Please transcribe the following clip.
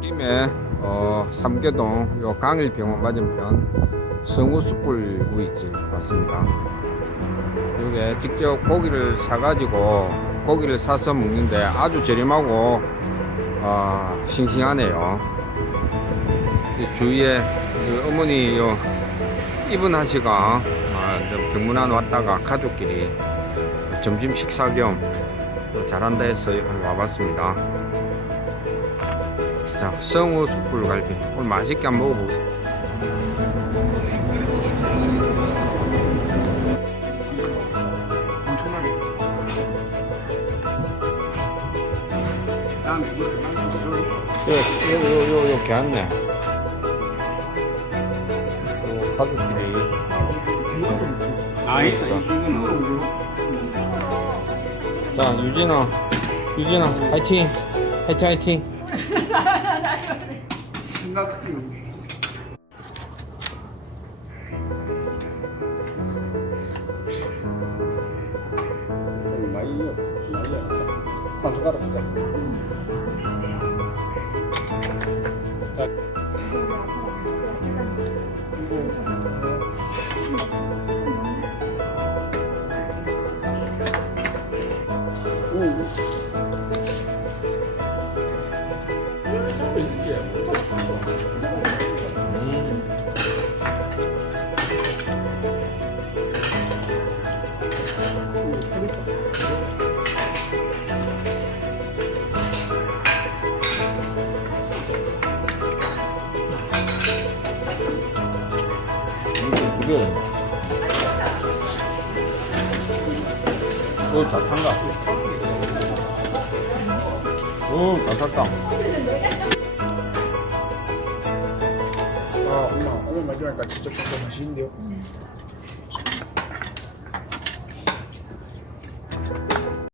김에 어, 삼계동 요 강일병원 맞은편 성우숯불 구이집 왔습니다. 여기 직접 고기를 사가지고 고기를 사서 먹는데 아주 저렴하고 어, 싱싱하네요. 이 주위에 그 어머니 요 입원하시가 아, 저 병문안 왔다가 가족끼리 점심 식사 겸 잘한다 해서 와봤습니다. 자, 성우 숯불갈비. 오늘 맛있게 한번 먹어보겠습니다. 엄청나게. 다음에 이것도 많이 들어. 요, 요, 요, 요, 요, 개왔네. 요, 가족끼리. 아, 있다. 이거는 자, 유진아. 유진아, 화이팅! 화이팅, 화이팅! 숟가락 주자. 그 오, 잘 탄다. 오, 잘 탔다. 아 엄마 오늘 마지막까 진짜 조금 맛있는데요.